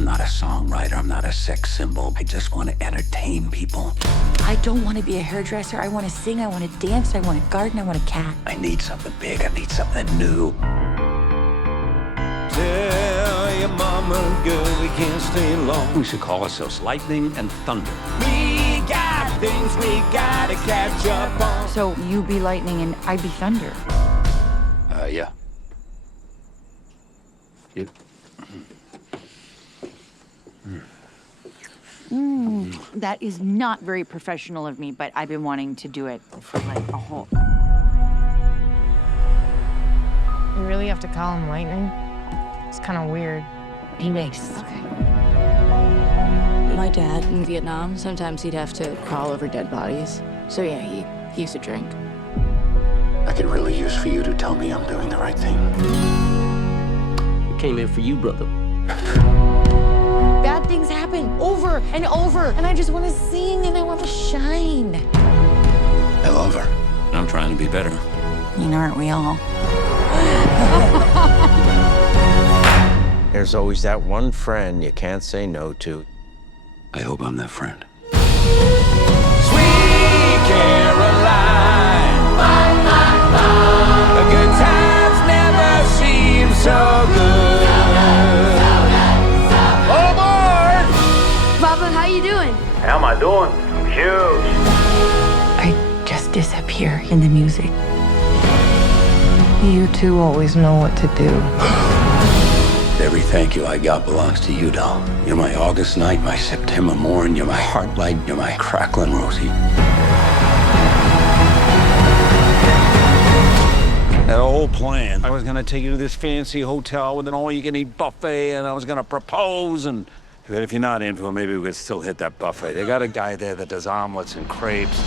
I'm not a songwriter. I'm not a sex symbol. I just want to entertain people. I don't want to be a hairdresser. I want to sing. I want to dance. I want to garden. I want a cat. I need something big. I need something new. Tell your mama, girl, we can't stay long. We should call ourselves Lightning and Thunder. We got things we gotta catch up on. So you be lightning and I be thunder. Yeah. You? That is not very professional of me, but I've been wanting to do it for like a whole... You really have to call him Lightning? It's kind of weird. He makes. Okay. My dad in Vietnam, sometimes he'd have to crawl over dead bodies. So yeah, he used to drink. I could really use for you to tell me I'm doing the right thing. We came in for you, brother. Bad things happen over and over, and I just want to sing and I want to shine. I love her. I'm trying to be better. You know, aren't we all? There's always that one friend you can't say no to. I hope I'm that friend. Sweet Caroline. The good times never seem so good. Oh, boy! Papa, how you doing? How am I doing? I'm huge. I just disappear in the music. You two always know what to do. Every thank you I got belongs to you, doll. You're my August night, my September morn, you're my heart light, you're my crackling Rosie. That whole plan, I was gonna take you to this fancy hotel with an all-you-can-eat buffet, and I was gonna propose, and if you're not in for it, maybe we could still hit that buffet. They got a guy there that does omelets and crepes.